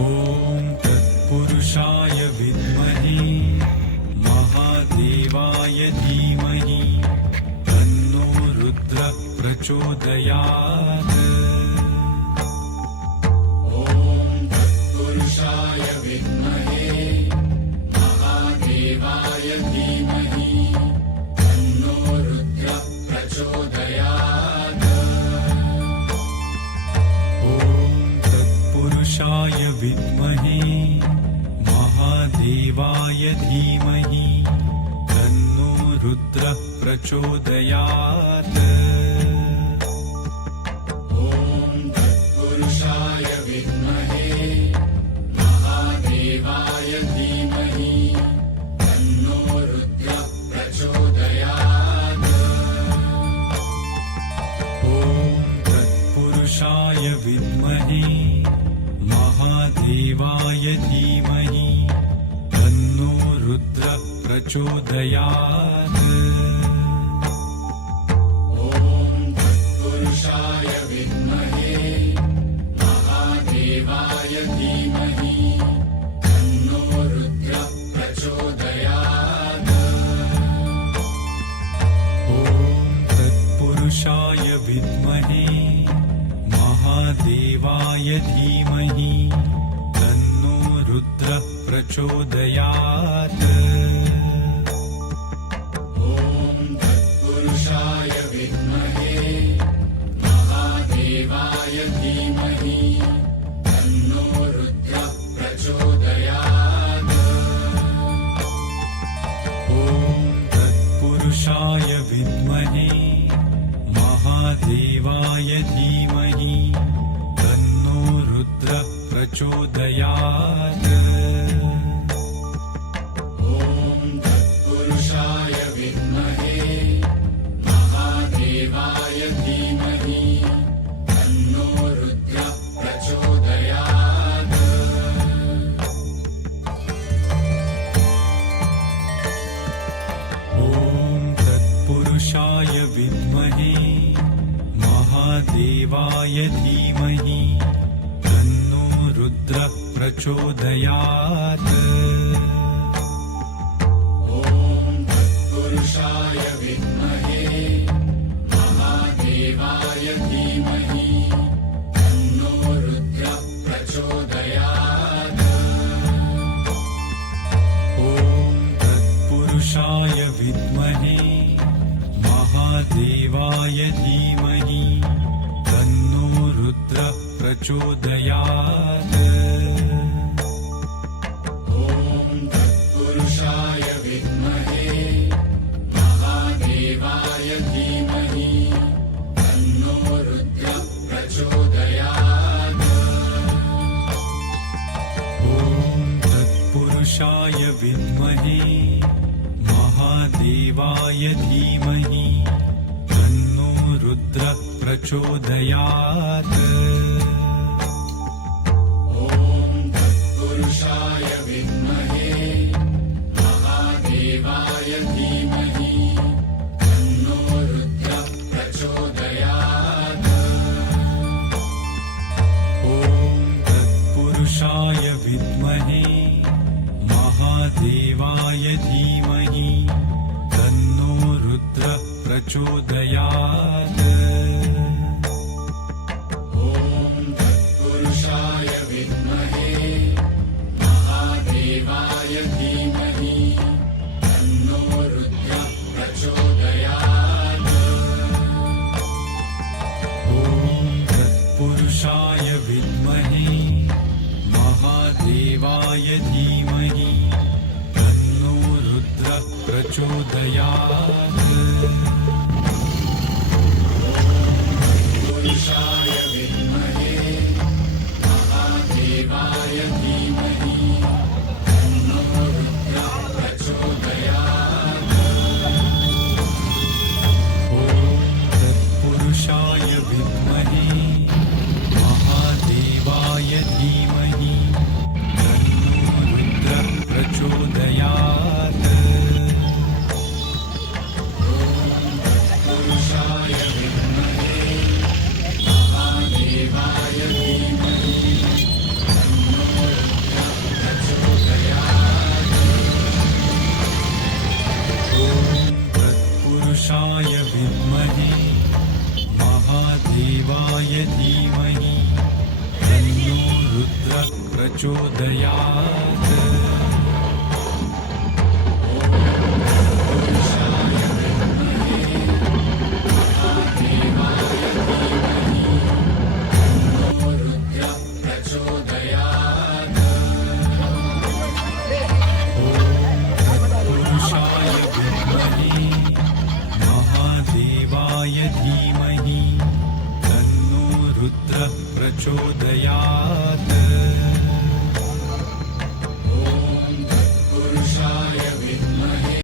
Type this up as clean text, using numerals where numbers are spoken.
ॐ तत्पुरुषाय विद्महे महादेवाय धीमहि तन्नो रुद्रः प्रचोदयात्। ॐ तत्पुरुषाय विद्महे महादेवाय धीमहि तन्नो रुद्रः प्रचोदयात्। ॐ तत्पुरुषाय विद्महे महादेवाय धीमहि तन्नो रुद्रः प्रचोदयात्। ॐ तत्पुरुषाय विद्महे महादेवाय धीमहि तन्नो रुद्रः प्रचोदयात्। ॐ तत्पुरुषाय विद्महे महादेवाय धीमहि तन्नो रुद्रः प्रचोदयात्। ॐ तत्पुरुषाय विद्महे महादेवाय धीमहि तन्नो रुद्रः प्रचोदयात्। ॐ तत्पुरुषाय विद्महे महादेवाय धीमहि तन्नो रुद्रः प्रचोदयात्। ॐ तत्पुरुषाय विद्महे महादेवाय धीमहि तन्नो रुद्रः प्रचोदयात्। ॐ तत्पुरुषाय विद्महे महादेवाय धीमहि तन्नो रुद्रः प्रचोदयात्। ॐ तत्पुरुषाय विद्महे महादेवाय धीमहि तन्नो रुद्रः प्रचोदयात्। ॐ तत्पुरुषाय विद्महे महादेवाय धीमहि तन्नो रुद्रः प्रचोदयात्। ॐ तत्पुरुषाय विद्महे महादेवाय धीमहि तन्नो रुद्रः प्रचोदयात्। ॐ तत्पुरुषाय विद्महे महादेवाय धीमहि तन्नो रुद्रः प्रचोदयात्। ॐ तत्पुरुषाय विद्महे महादेवाय धीमहि तन्नो रुद्रः प्रचोदयात्। ॐ तत्पुरुषाय विद्महे महादेवाय धीमहि तन्नो रुद्रः प्रचोदयात्। ॐ तत्पुरुषाय विद्महे महादेवाय धीमहि तन्नो रुद्रः प्रचोदयात्। ॐ तत्पुरुषाय विद्महे महादेवाय धीमहि तन्नो रुद्रः प्रचोदयात्। ॐ तत्पुरुषाय विद्महे महादेवाय धीमहि तन्नो रुद्रः प्रचोदयात्। ॐ तत्पुरुषाय विद्महे महादेवाय धीमहि तन्नो रुद्रः प्रचोदयात्। पुरुषाय विद्महे महादेवाय धीमहि तन्नो रुद्रः प्रचोदयात्। ॐ तत्पुरुषाय विद्महे महादेवाय धीमहि तन्नो रुद्रः प्रचोदयात्। पुरुषाय विद्महे प्रचोदयात् पुरुषाय विद्महे महादेवाय धीमहि तन्नो रुद्रः प्रचोदयात्